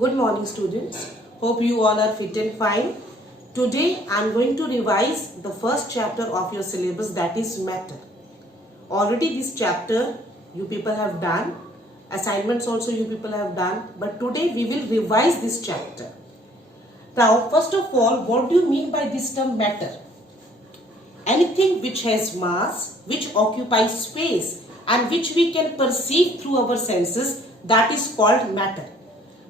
Good morning students. Hope you all are fit and fine. Today I am going to revise the first chapter of your syllabus, that is matter. Already this chapter you people have done. Assignments also you people have done. But today we will revise this chapter. Now first of all, what do you mean by this term matter? Anything which has mass, which occupies space and which we can perceive through our senses, that is called matter.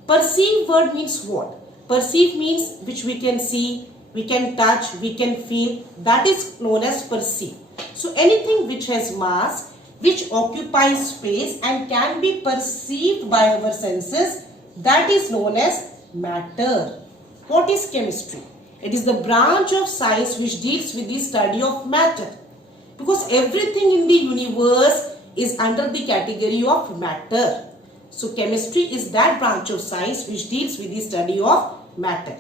Perceive word means what? Perceive means which we can see, we can touch, we can feel. That is known as perceive. So anything which has mass, which occupies space and can be perceived by our senses, that is known as matter. What is chemistry? It is the branch of science which deals with the study of matter. Because everything in the universe is under the category of matter. So chemistry is that branch of science which deals with the study of matter.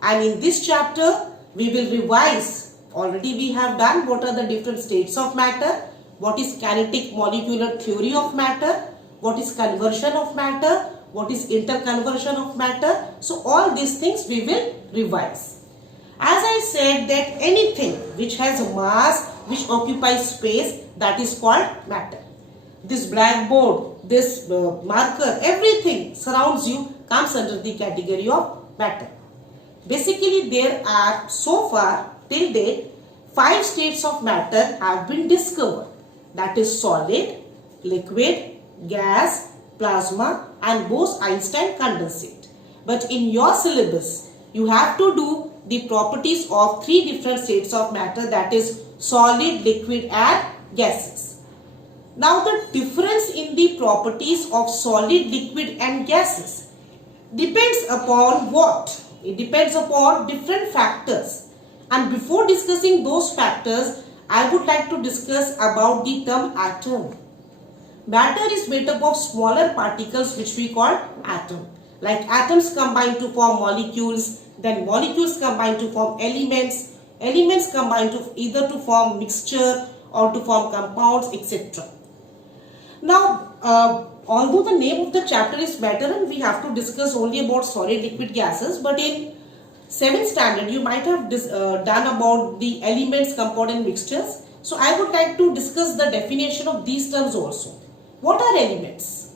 And in this chapter, we will revise. Already we have done what are the different states of matter, what is kinetic molecular theory of matter, what is conversion of matter, what is interconversion of matter. So all these things we will revise. As I said that anything which has a mass, which occupies space, that is called matter. This blackboard, this marker, everything surrounds you comes under the category of matter. Basically, there are so far till date 5 states of matter have been discovered. That is solid, liquid, gas, plasma and Bose-Einstein condensate. But in your syllabus, you have to do the properties of 3 different states of matter, that is solid, liquid and gases. Now the difference in the properties of solid, liquid and gases depends upon what? It depends upon different factors. And before discussing those factors, I would like to discuss about the term atom. Matter is made up of smaller particles which we call atom. Like atoms combine to form molecules, then molecules combine to form elements, elements combine to either to form mixture or to form compounds, etc. Now, although the name of the chapter is matter and we have to discuss only about solid, liquid, gases, but in 7th standard you might have done about the elements, compound and mixtures. So I would like to discuss the definition of these terms also. What are elements?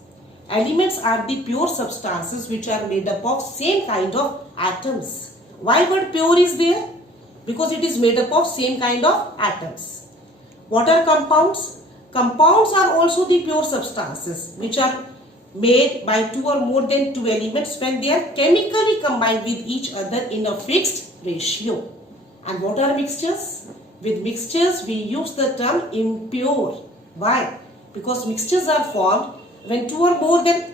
Elements are the pure substances which are made up of same kind of atoms. Why word pure is there? Because it is made up of same kind of atoms. What are compounds? Compounds are also the pure substances which are made by 2 or more than 2 elements when they are chemically combined with each other in a fixed ratio. And what are mixtures? With mixtures we use the term impure. Why? Because mixtures are formed when 2 or more than,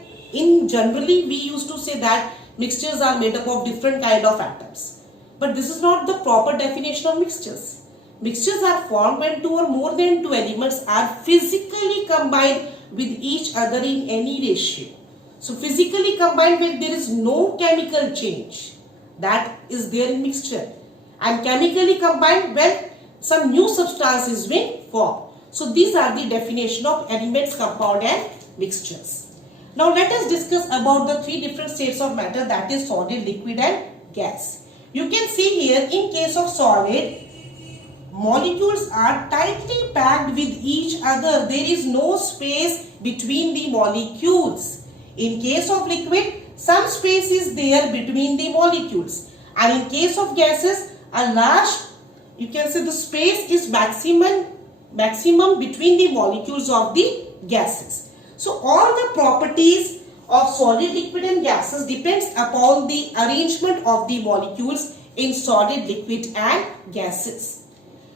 generally we used to say that mixtures are made up of different kind of atoms. But this is not the proper definition of mixtures. Mixtures are formed when 2 or more than 2 elements are physically combined with each other in any ratio. So physically combined when there is no chemical change, that is there in mixture. And chemically combined when some new substance is being formed. So these are the definition of elements, compound and mixtures. Now let us discuss about the 3 different states of matter, that is solid, liquid and gas. You can see here in case of solid, molecules are tightly packed with each other. There is no space between the molecules. In case of liquid, some space is there between the molecules. And in case of gases, a large, you can say the space is maximum between the molecules of the gases. So all the properties of solid, liquid and gases depends upon the arrangement of the molecules in solid, liquid and gases.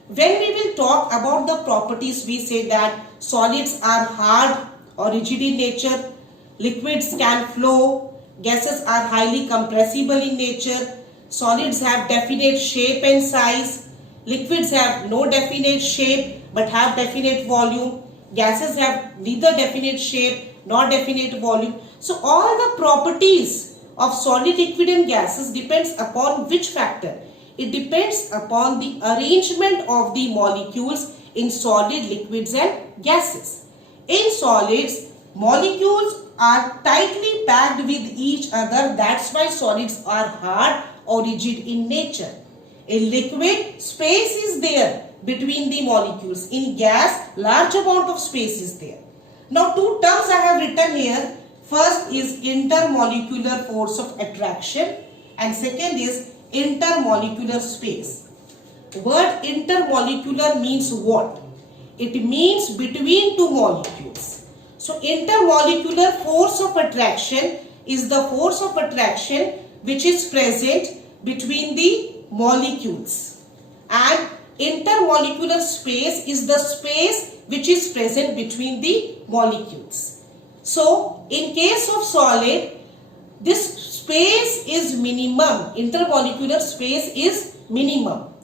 When we will talk about the properties, we say that solids are hard or rigid in nature, liquids can flow, gases are highly compressible in nature, solids have definite shape and size, liquids have no definite shape but have definite volume, gases have neither definite shape nor definite volume. So all the properties of solid, liquid and gases depends upon which factor? It depends upon the arrangement of the molecules in solid, liquids and gases. In solids, molecules are tightly packed with each other. That's why solids are hard or rigid in nature. In liquid, space is there between the molecules. In gas, large amount of space is there. Now, two terms I have written here. First is intermolecular force of attraction and second is intermolecular space. Word intermolecular means what? It means between two molecules. So, intermolecular force of attraction is the force of attraction which is present between the molecules, and intermolecular space is the space which is present between the molecules. So, in case of solid, this space is minimum, intermolecular space is minimum.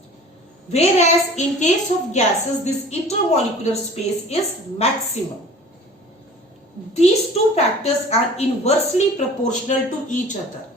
Whereas in case of gases, this intermolecular space is maximum. These two factors are inversely proportional to each other.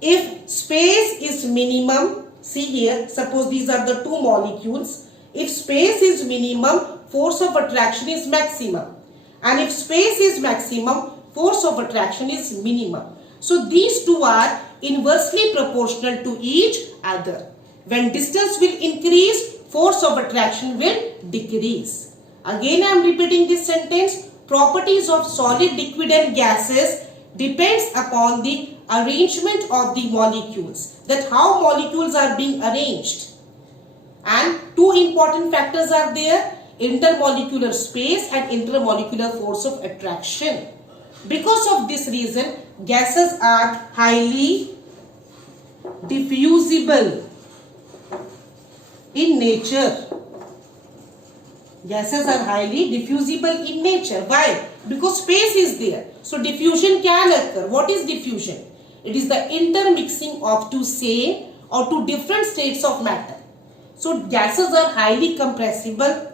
If space is minimum, see here, suppose these are the two molecules. If space is minimum, force of attraction is maximum. And if space is maximum, force of attraction is minimum. So these two are inversely proportional to each other. When distance will increase, force of attraction will decrease. Again I am repeating this sentence. Properties of solid, liquid and gases depends upon the arrangement of the molecules. That how molecules are being arranged. And two important factors are there. Intermolecular space and intermolecular force of attraction. Because of this reason, gases are highly diffusible in nature. Gases are highly diffusible in nature. Why? Because space is there. So diffusion can occur. What is diffusion? It is the intermixing of two same or two different states of matter. So gases are highly compressible.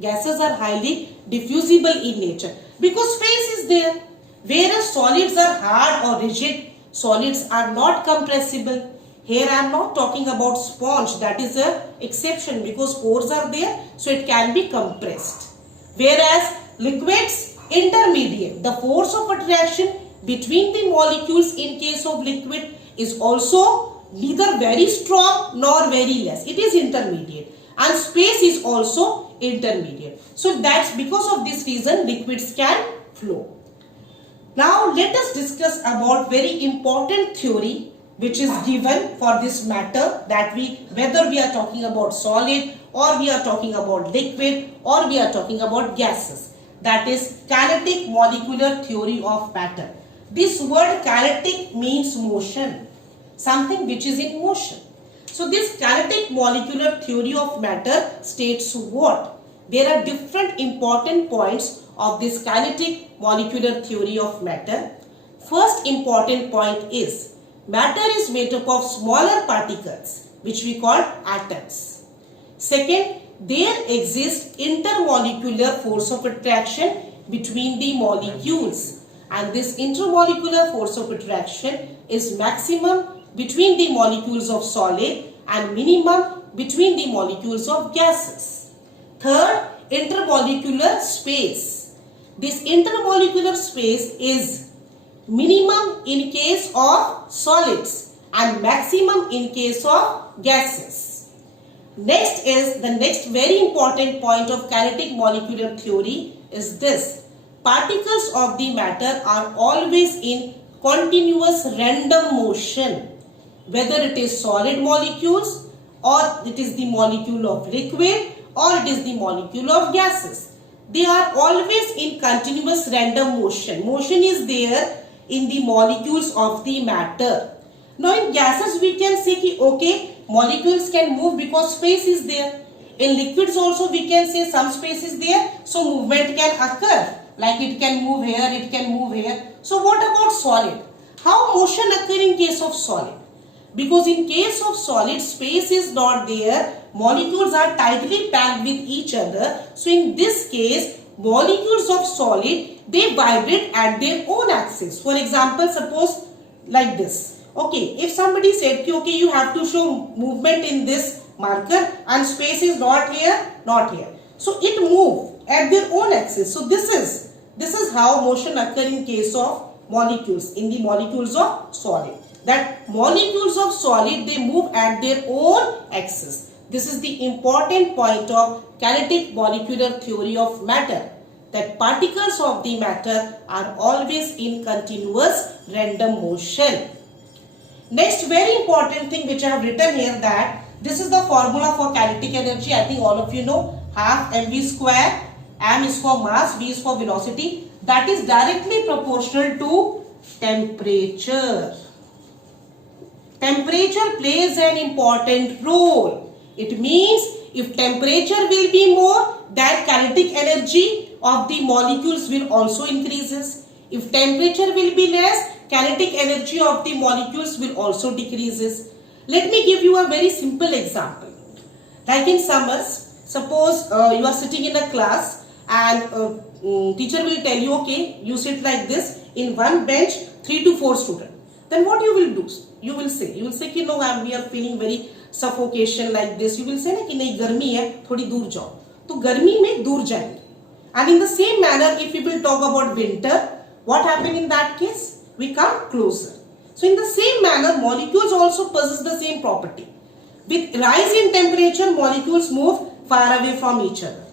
Gases are highly diffusible in nature because space is there. Whereas solids are hard or rigid, solids are not compressible. Here I am not talking about sponge, that is an exception because pores are there, so it can be compressed. Whereas liquids, intermediate, the force of attraction between the molecules in case of liquid is also neither very strong nor very less. It is intermediate, and space is also intermediate. So that's because of this reason liquids can flow. Now let us discuss about very important theory which is given for this matter, that whether we are talking about solid or we are talking about liquid or we are talking about gases, that is kinetic molecular theory of matter. This word kinetic means motion, something which is in motion. So this kinetic molecular theory of matter states what? There are different important points of this kinetic molecular theory of matter. First important point is matter is made up of smaller particles which we call atoms. Second, there exists intermolecular force of attraction between the molecules, and this intermolecular force of attraction is maximum between the molecules of solid and minimum between the molecules of gases. Third, intermolecular space. This intermolecular space is minimum in case of solids and maximum in case of gases. Next is the next very important point of kinetic molecular theory is this. Particles of the matter are always in continuous random motion, whether it is solid molecules or it is the molecule of liquid or it is the molecule of gases. They are always in continuous random motion. Motion is there in the molecules of the matter. Now in gases we can say ki, okay, molecules can move because space is there. In liquids also we can say some space is there, so movement can occur. Like it can move here, it can move here. So what about solid? How motion occur in case of solid? Because in case of solid, space is not there. Molecules are tightly packed with each other. So in this case, molecules of solid, they vibrate at their own axis. For example, suppose like this. Okay, if somebody said, okay, you have to show movement in this marker and space is not here, not here. So it moves at their own axis. So this is how motion occurs in case of molecules, in the molecules of solid. That molecules of solid, they move at their own axis. This is the important point of kinetic molecular theory of matter, that particles of the matter are always in continuous random motion. Next very important thing which I have written here, that this is the formula for kinetic energy. I think all of you know, half mv square. M is for mass, v is for velocity. That is directly proportional to temperature. Temperature plays an important role. It means if temperature will be more, that kinetic energy of the molecules will also increases. If temperature will be less, kinetic energy of the molecules will also decreases. Let me give you a very simple example. Like in summers, suppose you are sitting in a class and teacher will tell you, okay, you sit like this in one bench, 3 to 4 students. Then what you will do? You will say कि no, we are feeling very suffocation like this. You will say ना कि नहीं गर्मी है, थोड़ी दूर जाओ. तो गर्मी में दूर जाएंगे. And in the same manner, if we will talk about winter, what happened in that case? We come closer. So in the same manner, molecules also possess the same property. With rise in temperature, molecules move far away from each other.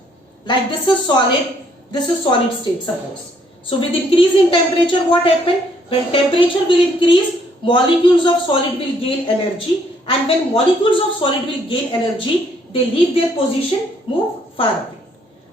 Like this is solid state, suppose. So with increase in temperature, what happened? When temperature will increase, molecules of solid will gain energy, and when molecules of solid will gain energy, they leave their position, move far away.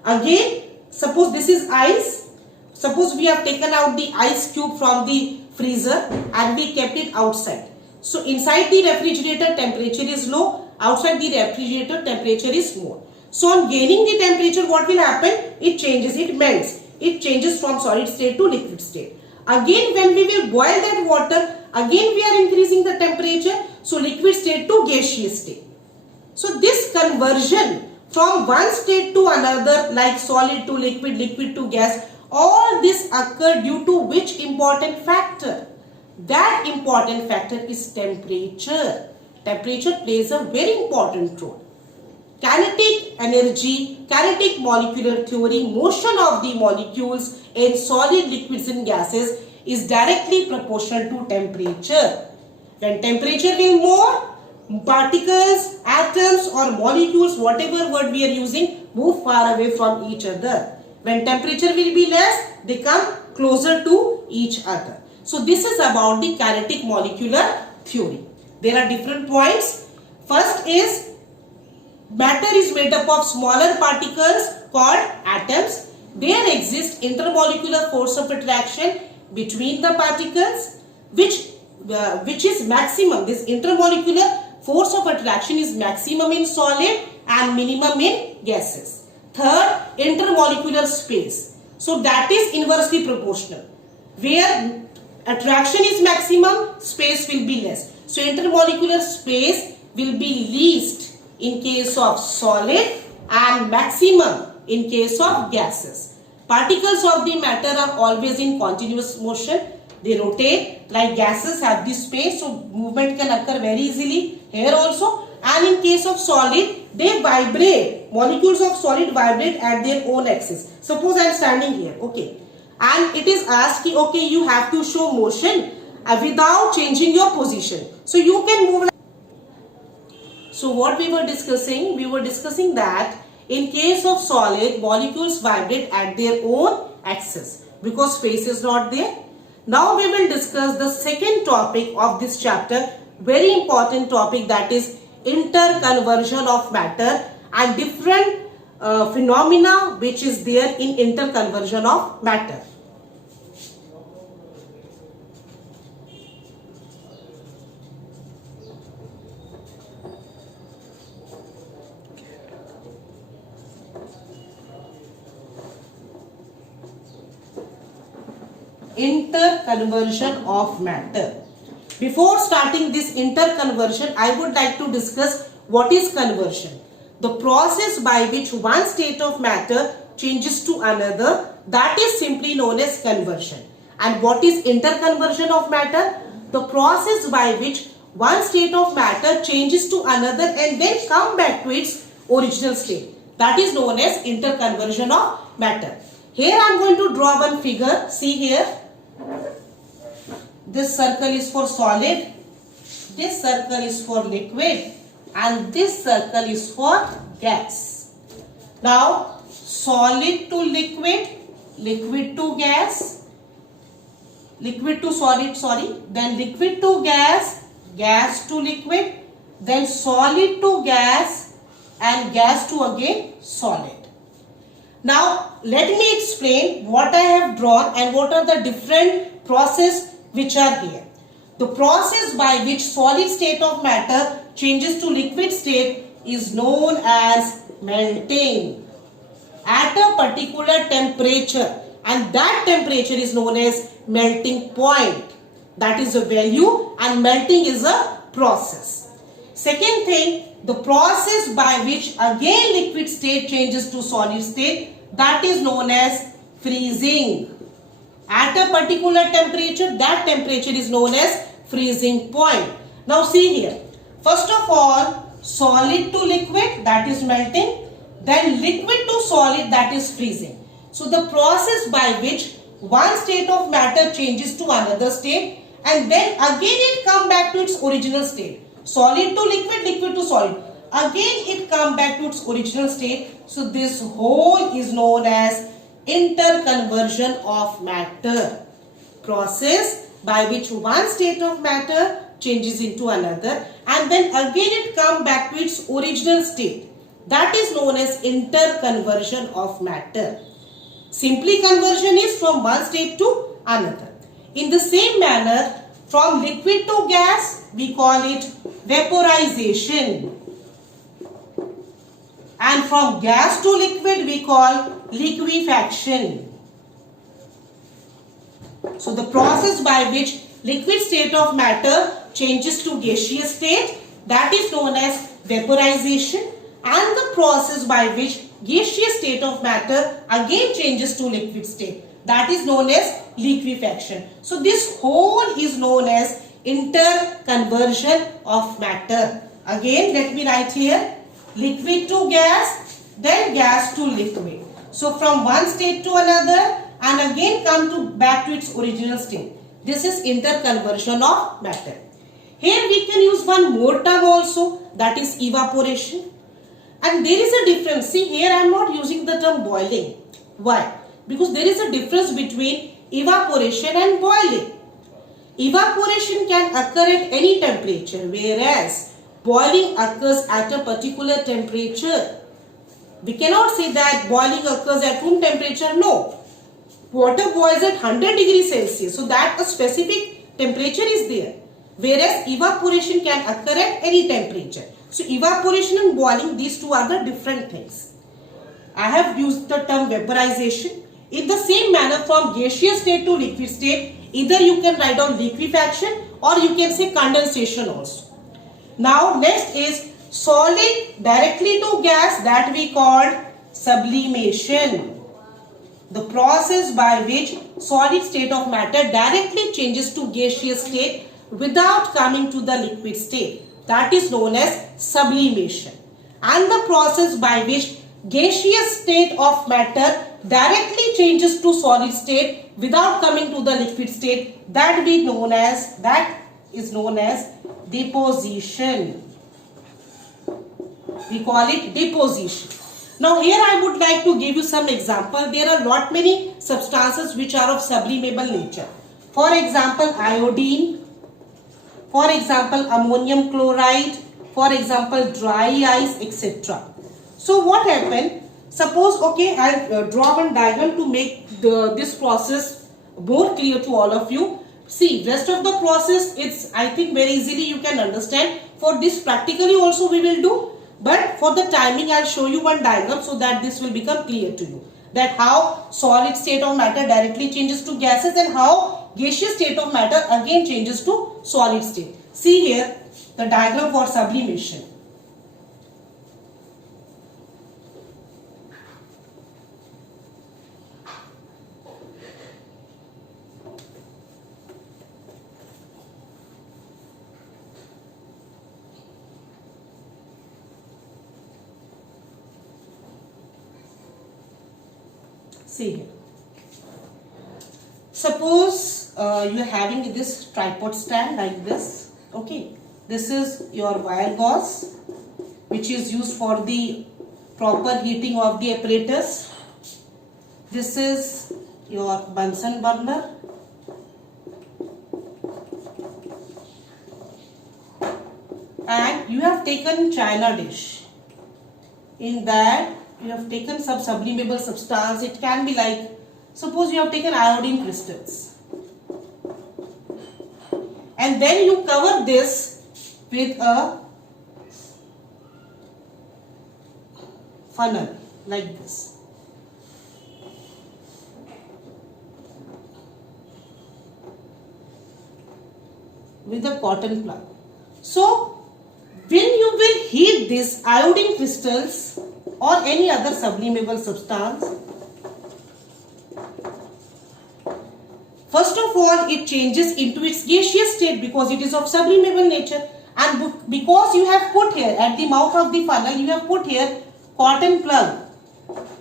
Again, suppose this is ice. Suppose we have taken out the ice cube from the freezer and we kept it outside. So inside the refrigerator temperature is low, outside the refrigerator temperature is more. So on gaining the temperature, what will happen? It changes, it melts. It changes from solid state to liquid state. Again, when we will boil that water, again we are increasing the temperature, so liquid state to gaseous state. So this conversion from one state to another, like solid to liquid, liquid to gas, all this occur due to which important factor? That important factor is temperature. Temperature plays a very important role. Kinetic energy, kinetic molecular theory, motion of the molecules in solid, liquids and gases is directly proportional to temperature. When temperature will more, particles, atoms or molecules, whatever word we are using, move far away from each other. When temperature will be less, they come closer to each other. So this is about the kinetic molecular theory. There are different points. First is, matter is made up of smaller particles called atoms. There exists intermolecular force of attraction between the particles, which is maximum. This intermolecular force of attraction is maximum in solid and minimum in gases. Third, intermolecular space. So that is inversely proportional. Where attraction is maximum, space will be less. So intermolecular space will be least in case of solid and maximum in case of gases. Particles of the matter are always in continuous motion. They rotate, like gases have this space, so movement can occur very easily here also. And in case of solid, they vibrate. Molecules of solid vibrate at their own axis. Suppose I am standing here, okay, and it is asked, okay, you have to show motion without changing your position. So you can move. So what we were discussing that in case of solid, molecules vibrate at their own axis because space is not there. Now we will discuss the second topic of this chapter, very important topic, that is interconversion of matter and different phenomena which is there in interconversion of matter. Interconversion of matter. Before starting this interconversion, I would like to discuss what is conversion. The process by which one state of matter changes to another, that is simply known as conversion. And what is interconversion of matter? The process by which one state of matter changes to another and then come back to its original state. That is known as interconversion of matter. Here I am going to draw one figure. See here. This circle is for solid, this circle is for liquid, and this circle is for gas. Now, solid to liquid, liquid to gas, liquid to solid, then liquid to gas, gas to liquid, then solid to gas, and gas to again solid. Now, let me explain what I have drawn and what are the different processes which are here. The process by which solid state of matter changes to liquid state is known as melting at a particular temperature, and that temperature is known as melting point. That is a value, and melting is a process. Second thing, the process by which again liquid state changes to solid state, that is known as freezing. At a particular temperature, that temperature is known as freezing point. Now see here, first of all, solid to liquid, that is melting, then liquid to solid, that is freezing. So the process by which one state of matter changes to another state, and then again it come back to its original state. Solid to liquid, liquid to solid, again it come back to its original state. So this whole is known as interconversion of matter. Process by which one state of matter changes into another, and then again it come back to its original state. That is known as interconversion of matter. Simply conversion is from one state to another. In the same manner, from liquid to gas, we call it vaporization. And from gas to liquid, we call liquefaction. So the process by which liquid state of matter changes to gaseous state, that is known as vaporization, and the process by which gaseous state of matter again changes to liquid state, that is known as liquefaction. So this whole is known as interconversion of matter. Again, let me write here, liquid to gas, then gas to liquid. So from one state to another, and again come back to its original state. This is interconversion of matter. Here we can use one more term also, that is evaporation. And there is a difference. See, here I am not using the term boiling. Why? Because there is a difference between evaporation and boiling. Evaporation can occur at any temperature, whereas boiling occurs at a particular temperature. We cannot say that boiling occurs at room temperature. No. Water boils at 100 degrees Celsius. So that a specific temperature is there. Whereas evaporation can occur at any temperature. So evaporation and boiling, these two are the different things. I have used the term vaporization. In the same manner, from gaseous state to liquid state, either you can write down liquefaction or you can say condensation also. Now next is solid directly to gas, that we called sublimation. The process by which solid state of matter directly changes to gaseous state without coming to the liquid state, that is known as sublimation. And the process by which gaseous state of matter directly changes to solid state without coming to the liquid state, that is known as deposition. We call it deposition. Now here I would like to give you some example. There are lot many substances which are of sublimable nature. For example, iodine. For example, ammonium chloride. For example, dry ice, etc. So what happened? Suppose, okay, I draw one diagram to make this process more clear to all of you. See, rest of the process, it's, I think, very easily you can understand. For this practically also we will do. But for the timing, I'll show you one diagram so that this will become clear to you. That how solid state of matter directly changes to gases and how gaseous state of matter again changes to solid state. See here the diagram for sublimation. See here. Suppose you are having this tripod stand like this. Okay, this is your wire gauze, which is used for the proper heating of the apparatus. This is your Bunsen burner. And you have taken china dish. In that you have taken some sublimable substance. It can be like, suppose you have taken iodine crystals. And then you cover this with a funnel like this. With a cotton plug. So when you will heat this iodine crystals or any other sublimable substance, first of all it changes into its gaseous state because it is of sublimable nature, and because you have put here at the mouth of the funnel, you have put here cotton plug.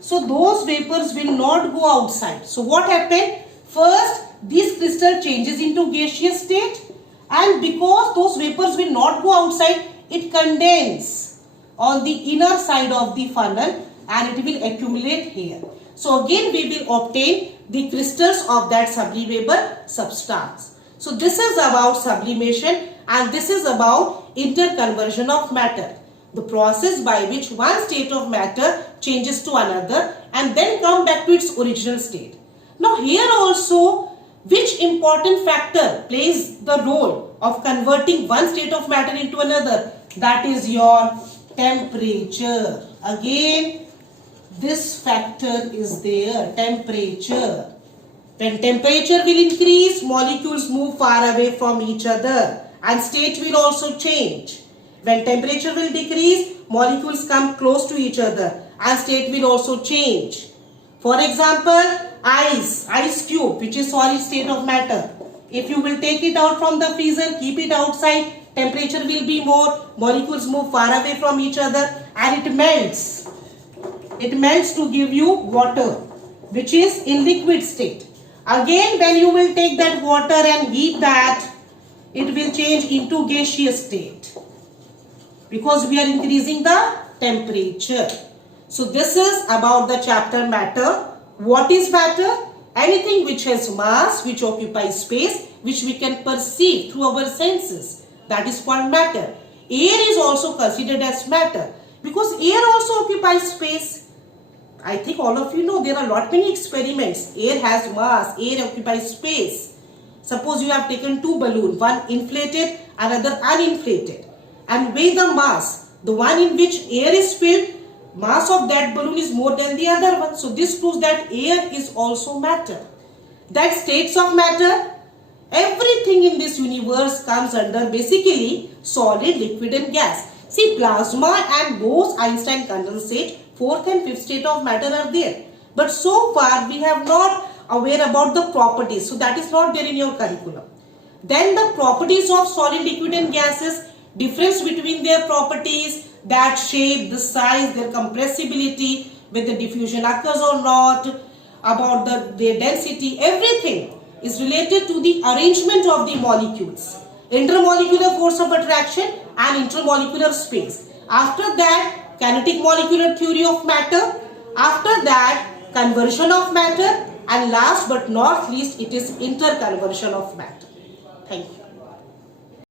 So those vapors will not go outside. So what happened? First this crystal changes into gaseous state, and because those vapors will not go outside, it condenses on the inner side of the funnel and it will accumulate here. So again we will obtain the crystals of that sublimable substance. So this is about sublimation, and this is about interconversion of matter. The process by which one state of matter changes to another and then come back to its original state. Now here also, which important factor plays the role of converting one state of matter into another? That is your temperature. Again, this factor is there, temperature. When temperature will increase, molecules move far away from each other and state will also change. When temperature will decrease, molecules come close to each other and state will also change. For example, ice cube, which is solid state of matter. If you will take it out from the freezer, keep it outside, temperature will be more, molecules move far away from each other and it melts. It melts to give you water, which is in liquid state. Again, when you will take that water and heat that, it will change into gaseous state because we are increasing the temperature. So this is about the chapter matter. What is matter? Anything which has mass, which occupies space, which we can perceive through our senses. That is called matter. Air is also considered as matter because air also occupies space. I think all of you know there are many experiments. Air has mass, air occupies space. Suppose you have taken two balloons, one inflated, another uninflated, and weigh the mass. The one in which air is filled, mass of that balloon is more than the other one. So this proves that air is also matter. That states of matter, everything in this universe comes under basically solid, liquid and gas. See, plasma and Bose-Einstein condensate, fourth and fifth state of matter are there. But so far we have not aware about the properties. So that is not there in your curriculum. Then the properties of solid, liquid and gases, difference between their properties, that shape, the size, their compressibility, whether diffusion occurs or not, about their density, everything is related to the arrangement of the molecules, intermolecular force of attraction and intermolecular space. After that, kinetic molecular theory of matter. After that, conversion of matter, and last but not least, it is interconversion of matter. Thank you.